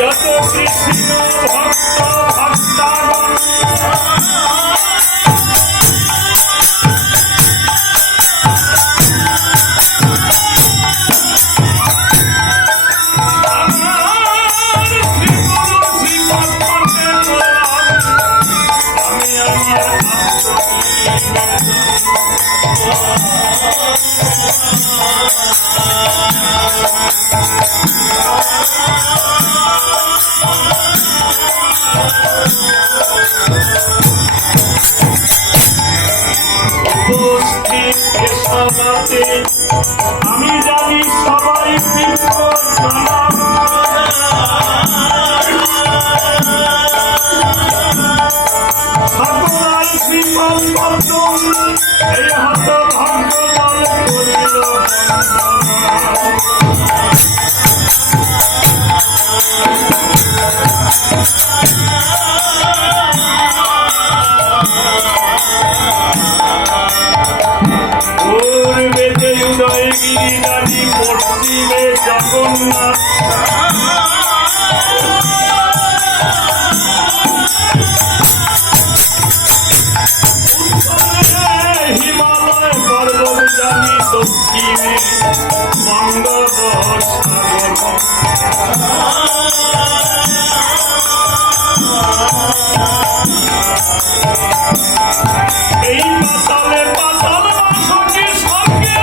যত কৃষ্ণ ভক্ত ভক্তাগণ আমি জানি সবাই ঠাকুরার শ্রীমৎ এই হাত ভগবান করিল গিরিধারী পশ্চিমে জগন্নাথ হিমালয় পর্বত জানি দক্ষিণে বঙ্গোপসাগর এই পাতালে পাতাল সঙ্গে সঙ্গে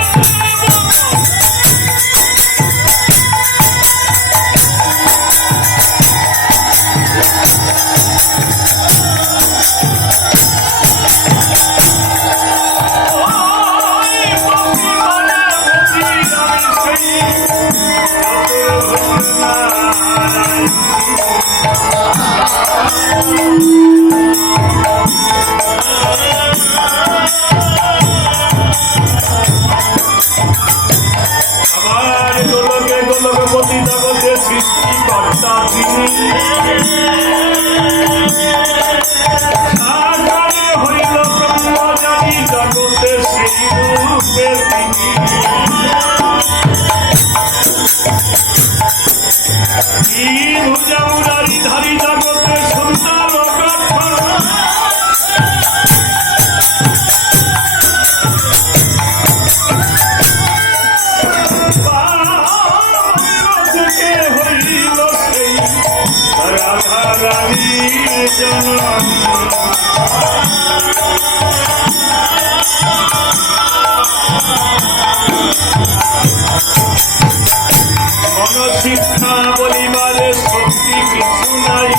সৃষ্টিকর্তা তিনি সাকারে হইল ব্রহ্মচারী জগতে সেই রূপে তিনি কি ভুজা মুরারি ধারী জগতে সুন্দর গঠন মনশিক্ষা বলিবারে শক্তি কিছু নাই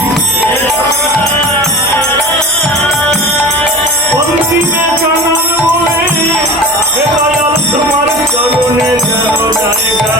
অন্তিমে জানাল বলে দয়াল তোমার চরণে যেন জায়গা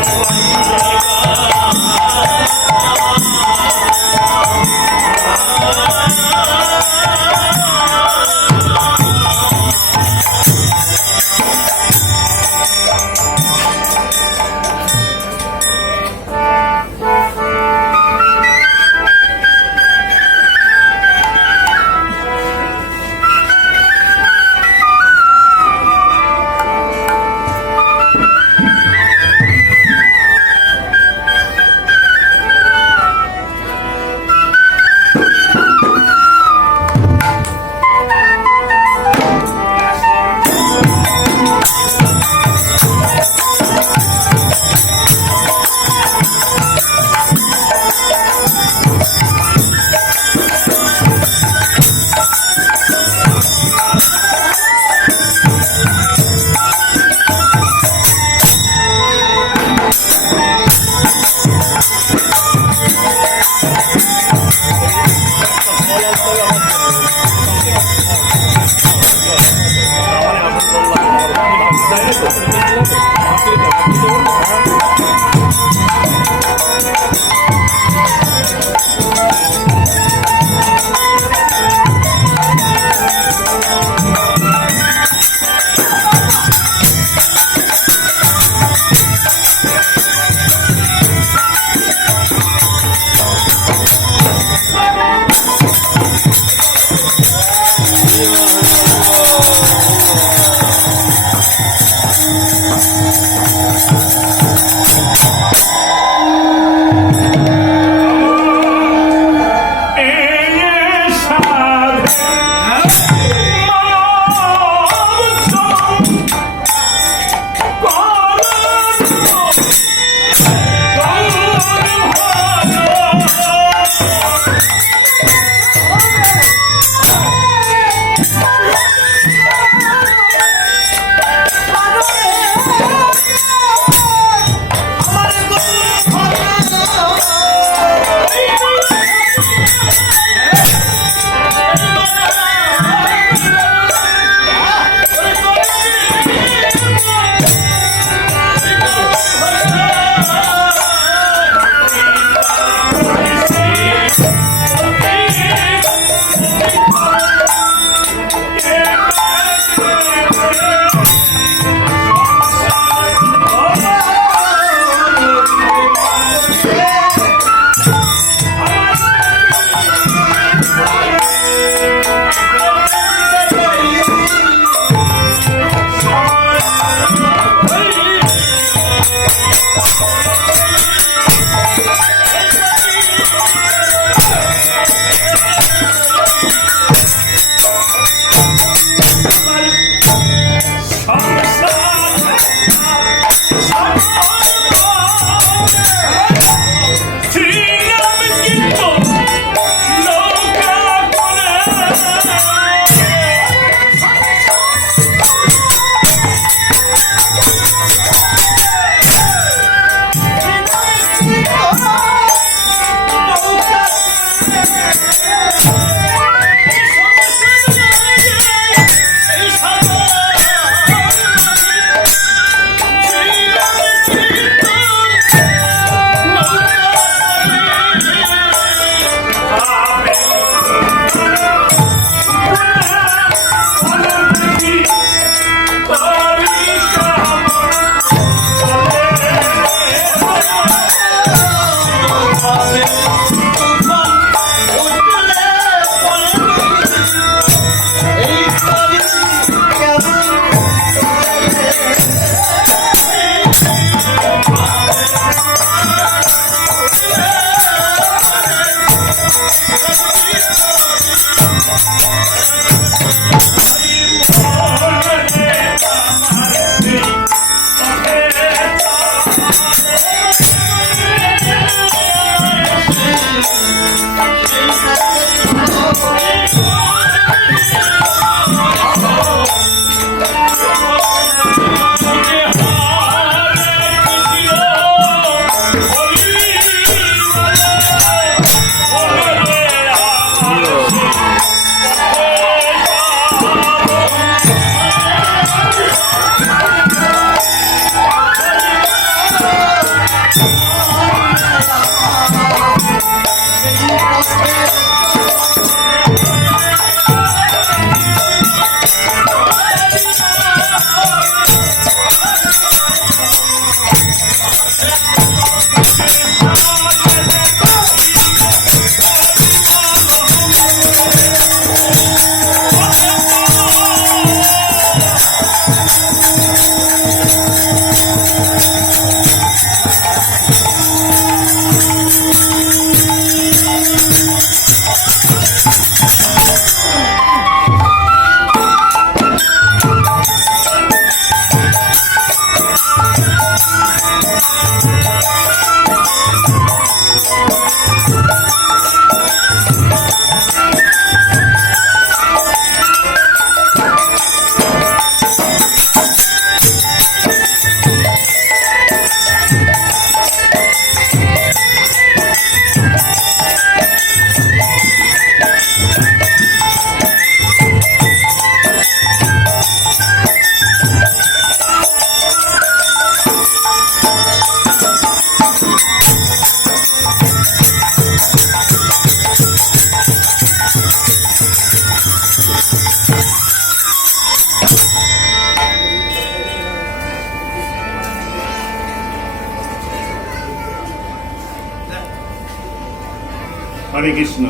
হরে কৃষ্ণ।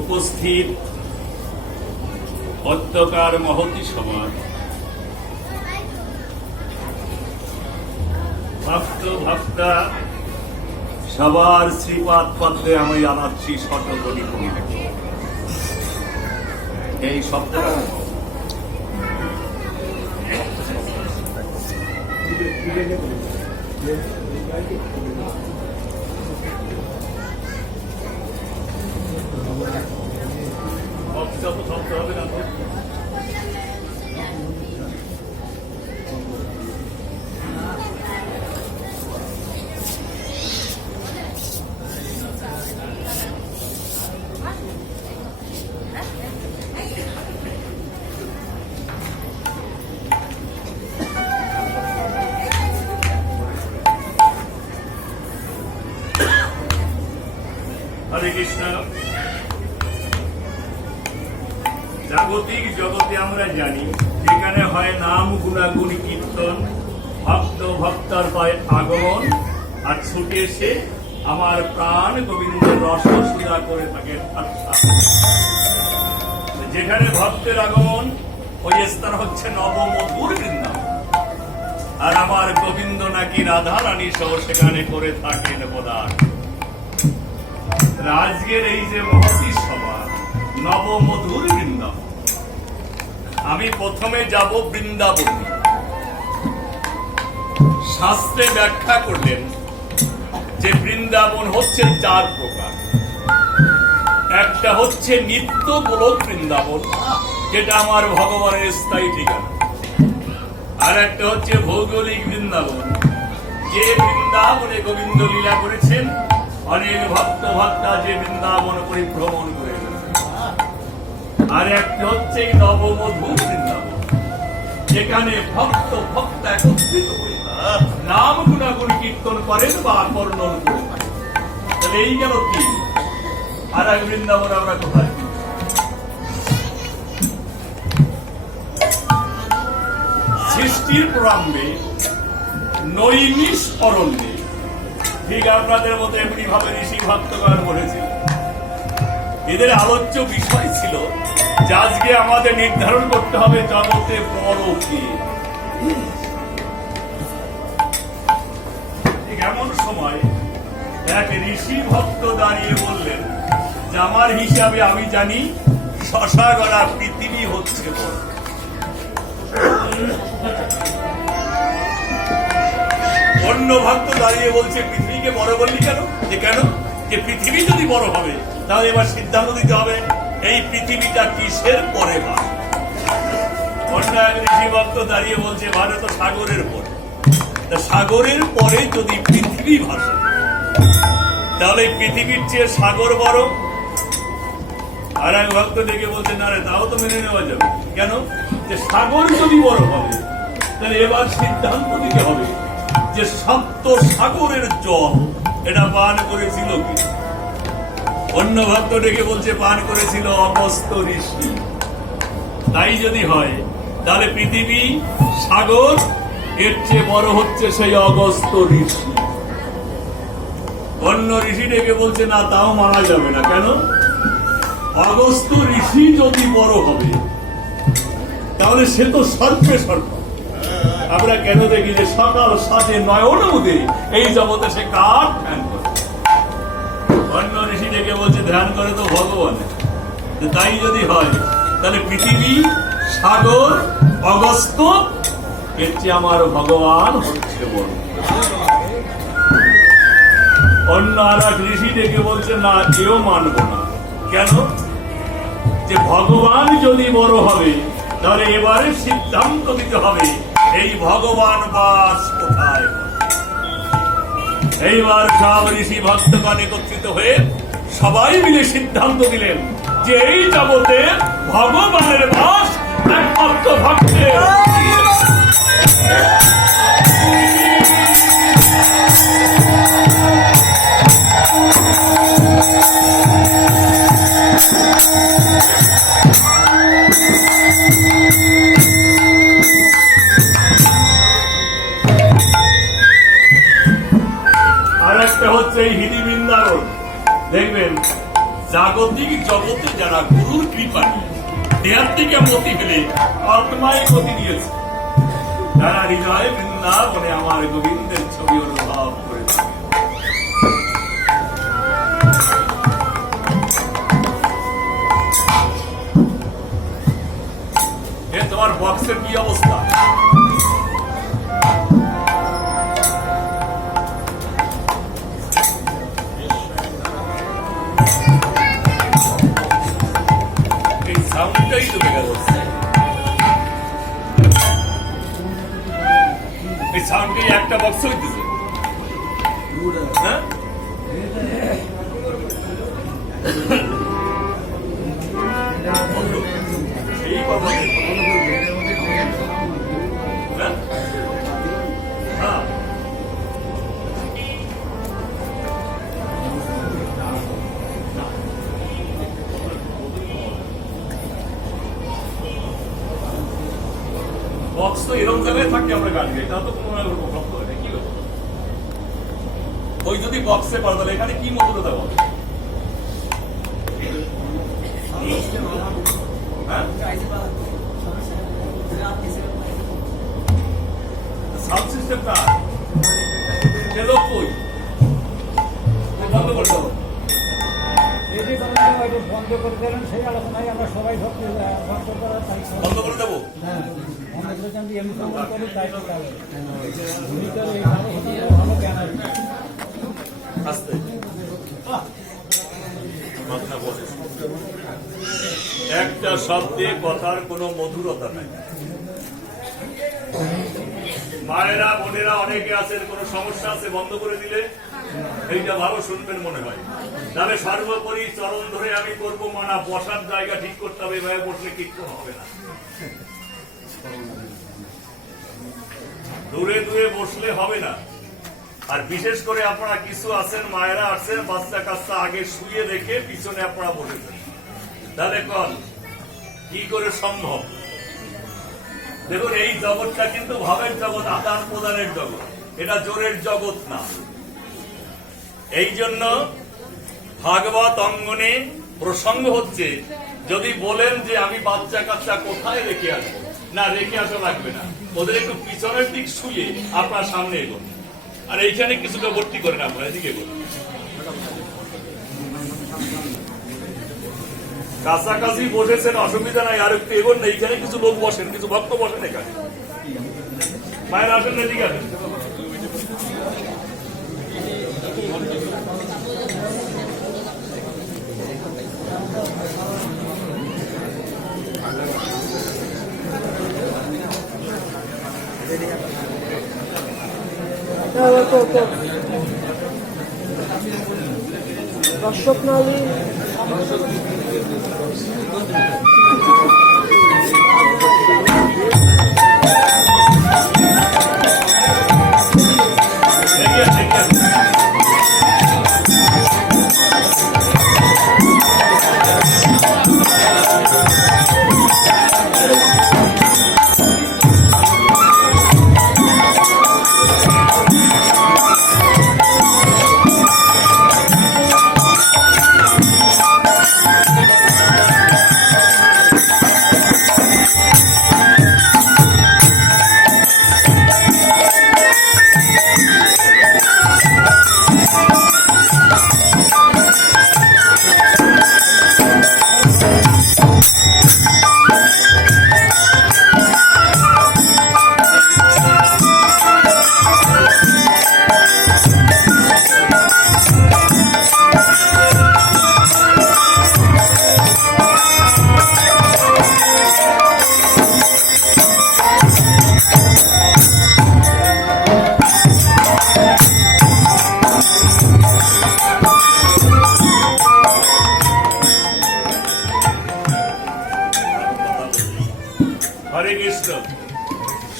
উপস্থিত অত্যকার মহতি সমাজ, ভক্ত ভক্তা সবার শ্রীপাদ পদ্মে আমি জানাচ্ছি শতকোটি প্রণাম। এই সপ্তাহ হবে না। হরে কৃষ্ণ। জাগতিক জগতে আমরা জানি যেখানে হয় নাম গুণাগুণ কীর্তন, ভক্ত ভক্তার পায় আগমন, আর ছুটে এসে আমার প্রাণ গোবিন্দের রস সুধা করে থাকে। যেখানে ভক্তের আগমন ওই স্থান হচ্ছে নবমধুর বৃন্দাবন, আর আমার গোবিন্দ নাকি রাধা রানী সহ সেখানে করে থাকেন প্রদান। আজকের এই যে মহতী সভা, নবমধুর বৃন্দাবন। আমি প্রথমে যাব বৃন্দাবন। শাস্ত্রে ব্যাখ্যা করলেন যে বৃন্দাবন হচ্ছে 4 প্রকার। একটা হচ্ছে নিত্য গোলক বৃন্দাবন, যেটা আমার ভগবানের স্থায়ী ঠিকানা। আর একটা হচ্ছে ভৌগোলিক বৃন্দাবন, যে বৃন্দাবনে গোবিন্দ লীলা করেছেন, অনেক ভক্ত ভক্তা যে বৃন্দাবন পরিভ্রমণ করে গেছেন। আর একটা হচ্ছে এই নবমধুর বৃন্দাবন, যেখানে ভক্ত ভক্ত একত্রিত হয়ে নাম গুণাগুণ কীর্তন করেন বা বর্ণন করে থাকেন। তাহলে এই গেল কি? আর এক বৃন্দাবন আমরা কোথায়? সৃষ্টির প্রারম্ভে নৈমিষ অরণ্যে, ঠিক আপনাদের মতো এমনি ভাবে ঋষি ভক্তগণ বলেছিল। এদের আলোচ্য বিষয় ছিল যে আজকে আমাদের নির্ধারণ করতে হবে জগতে বড় কে। এমন সময় এক ঋষি ভক্ত দাঁড়িয়ে বললেন যে আমার হিসাবে আমি জানি শশা গড়া পৃথিবী হচ্ছে বড়। অন্য ভক্ত দাঁড়িয়ে বলছে পৃথিবীকে বড় বললি কেন? যে কেন? যে পৃথিবী যদি বড় হবে তাহলে এবার সিদ্ধান্ত দিতে হবে এই পৃথিবীটা কিসের পরে ভাবে। অন্য এক ঋষি ভক্ত দাঁড়িয়ে বলছে ভারত সাগরের পরে। সাগরের পরে যদি পৃথিবী ভাসে তাহলে পৃথিবীর চেয়ে সাগর বড়। আর এক ভক্ত দেখে বলছে না রে, তাও তো মেনে নেওয়া যাবে। কেন? যে সাগর যদি বড় হবে তাহলে এবার সিদ্ধান্ত দিতে হবে যে সপ্ত সাগরের জল এটা পান করেছিল কি? অন্য ভক্ত ডেকে বলছে পান করেছিল অগস্ত্য ঋষি। তাই যদি হয় তাহলে পৃথিবী সাগর, এর চেয়ে বড় হচ্ছে সেই অগস্ত্য ঋষি। অন্য ঋষি ডেকে বলছে না, তাও মানা যাবে না। কেন? অগস্ত্য ঋষি যদি বড় হবে তাহলে সে তো সর্পে সর্প। আমরা কেন দেখি যে সকাল সাথে নয়ন উদে এই জগতে সে কার ধ্যান করে? অন্য ঋষি ডেকে বলছে ধ্যান করে তো ভগবান। তাই যদি হয় তাহলে পৃথিবী সাগর অগস্ত্য, এর চেয়ে আমার ভগবান হচ্ছে বড়। অন্য আর এক ঋষি ডেকে বলছে না, কেউ মানব না। কেন? যে ভগবান যদি বড় হবে তাহলে এবারে সিদ্ধান্ত দিতে হবে এই ভগবান বাস কোথায়। এইবার সব ঋষি ভক্তগণ একত্রিত হয়ে সবাই মিলে সিদ্ধান্ত দিলেন যে এই জগতে ভগবানের বাস একমাত্র ভক্তের। আর একটা হচ্ছে এই হিদি বৃন্দাবন। দেখবেন জাগতিক জগতে যারা গুরুর কৃপা দেয়ার থেকে মতি ফেলে আত্মায় গতি দিয়েছে, তারা হৃদয় বৃন্দাবনে আমার গোবিন্দের ছবি অনুভব করে থাকে। তোমার বক্সের কি অবস্থা? সাউন্ডটাই ডুবে গেল। এই সাউন্ডে একটা বক্স হইতেছে। হ্যাঁ, এই কথা বক্স তো এরকম জায়গায় থাকলে আমরা গান গাই, তা তো কোনো শব্দ হয় না। কি হবে ওই যদি বক্সে পারে তাহলে এখানে কি মধুরতা বল? সাউন্ড সিস্টেমটা কই বন্ধ করতে হবে। বন্ধ করে দিলেন, সেই আলোচনায় আমরা সবাই ভক্ত করার বন্ধ করে দেবো। হ্যাঁ, মনে করেছেন যে এমনি সম্মান করি তাই তো যাবে উনি তো এই ভালো হতে ভালো জ্ঞান আসবে। আস্তে কথা বলে একটা শব্দে কথার কোনো মধুরতা নাই। মায়েরা বোনেরা অনেকে আছেন, কোনো সমস্যা আছে বন্ধ করে দিলে এইটা ভালো শুনবেন মনে হয়। তাহলে সর্বোপরি চরণ ধরে আমি করবো মানা, বসার জায়গা ঠিক করতে হবে, এভাবে বসলে কিচ্ছু হবে না। দূরে দূরে বসলে হবে না। আর বিশেষ করে আপনারা কিছু আছেন, মায়েরা আছেন বাচ্চা কাচ্চা আগে শুয়ে রেখে পিছনে আপনারা বসেছেন, তাহলে কন কি করে সম্ভব? দেখুন, এই জগৎটা কিন্তু ভাবের জগৎ, আদান প্রদানের জগৎ, এটা জোরের জগৎ না। এই জন্য ভাগবত অঙ্গনে প্রসঙ্গ হচ্ছে, যদি বলেন যে আমি বাচ্চা কাচ্চা কোথায় রেখে আসবো, না রেখে আসা লাগবে না, ওদের একটু পিছনের দিক শুয়ে আপনার সামনে এগোন, আর এইখানে কিছুটা ভর্তি করেন, আপনার এদিকে বলুন। কাছাকাছি বসেছেন অসুবিধা নাই, আর একটু এগোন না, এইখানে কিছু লোক বসেন, কিছু ভক্ত বসেন এখানে। মায়ের আসেন না, ঠিক আছে। দর্শক নালী হরে কৃষ্ণ।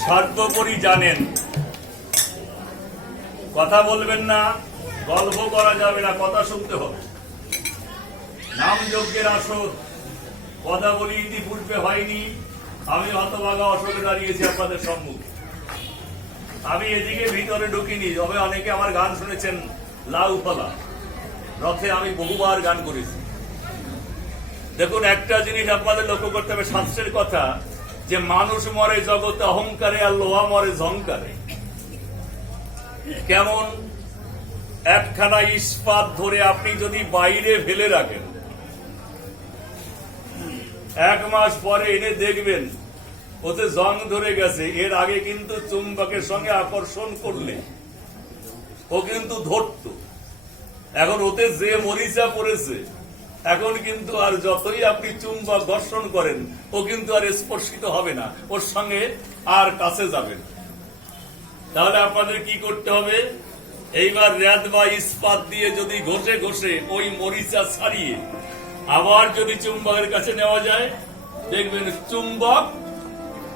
সর্বোপরি জানেন, কথা বলবেন না, গল্প করা যাবে না, কথা শুনতে হবে। নাম যজ্ঞের আসর, কথা বলি ইতিপূর্বে হয়নি, আমি হতভাগা অসরে দাঁড়িয়েছি আপনাদের সম্মুখে। আমি এদিকে ভিতরে ঢুকিনি, তবে অনেকে আমার গান শুনেছেন, লাউ ফলা রথে আমি বহুবার গান করেছি। দেখুন, একটা জিনিস আপনাদের লক্ষ্য করতে হবে, শাস্ত্রের কথা যে মানুষ মরে জগতে অহংকারে, আর লোহা মরে ঝংকারে। কেমন? একখানা ইস্পাত ধরে আপনি যদি বাইরে ফেলে রাখেন, 1 মাস পরে এনে দেখবেন ওতে জং ধরে গেছে। এর আগে কিন্তু চুম্বকের সঙ্গে আকর্ষণ করলে ও কিন্তু ধরত, এখন ওতে যে মরিচা পড়েছে, এখন কিন্তু আর যতই আপনি চুম্বক ঘর্ষণ করেন, ও কিন্তু আর স্পর্শিত হবে না, ওর সঙ্গে আর কাছে যাবেন। তাহলে আপনাদের কি করতে হবে? এইবার রেত বা ইস্পাত দিয়ে যদি ঘষে ঘষে ওই মরিচা ছাড়িয়ে আবার যদি চুম্বকের কাছে নেওয়া যায়, দেখবেন চুম্বক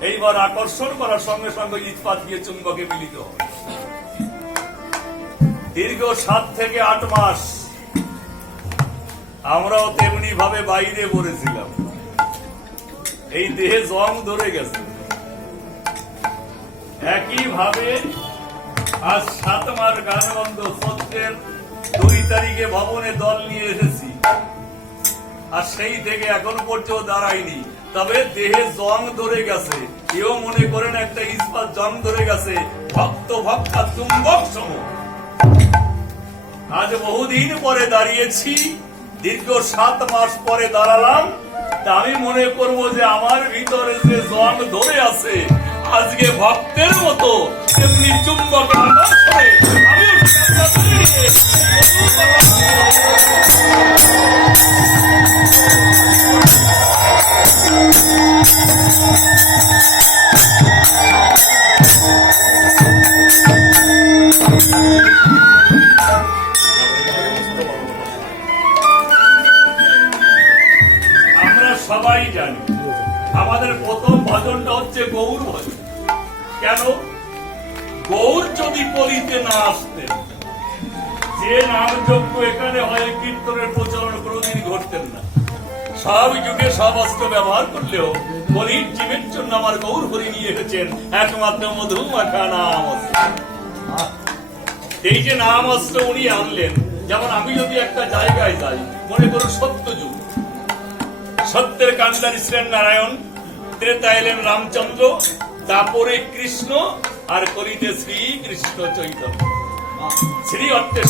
এইবার আকর্ষণ করার সঙ্গে সঙ্গে ইস্পাত দিয়ে চুম্বকে মিলিত হবে। দীর্ঘ 7 থেকে 8 মাস আমরাও তেমনি ভাবে বাইরে পড়েছিলাম, এই দেহে জং ধরে গেছে। একই ভাবে আজ 7 মাস গানবন্ধ চৈত্রের 2 তারিখে ভবনে দল নিয়ে এসেছি, আর সেই থেকে এখন পর্যন্ত দাঁড়ায়নি। তবে দেহে জং ধরে গেছে, এও মনে করেন একটা ইস্পাত জং ধরে গেছে, ভক্ত ভক্তা চুম্বক সম। আজ বহুদিন পরে দাঁড়িয়েছি, দীর্ঘ 7 মাস পরে দাঁড়ালাম, তা আমি মনে করব যে আমার ভিতরে যে জং ধরে আছে আজকে ভক্তের মতো এমনি চুম্বকের আকর্ষণে আমিও সেটা ধরে নিয়ে আমরা সবাই জানি আমাদের প্রথম ভজনটা হচ্ছে গৌর ভজন। কেন? গৌর যদি পলিতে না আসতেন, যে নামযজ্ঞ এখানে হয় কীর্তনের প্রচলন কোনদিন ঘটতেন না। সব যুগে সব অস্ত্র ব্যবহার করলেও বলির জীবের জন্য আমার গৌর হরি নিয়ে এসেছেন একমাত্র মধুমাখা নাম অস্ত্র। এই যে নাম অস্ত্র উনি আনলেন, যেমন আমি যদি একটা জায়গায় যাই, মনে করুন সত্যযুগ, সত্যের কান্ডারি ছিলেন নারায়ণ, ত্রেতা এলেন রামচন্দ্র, তারপরে কৃষ্ণ, আর কলিতে শ্রীকৃষ্ণ চৈতন্য। শ্রী অর্থে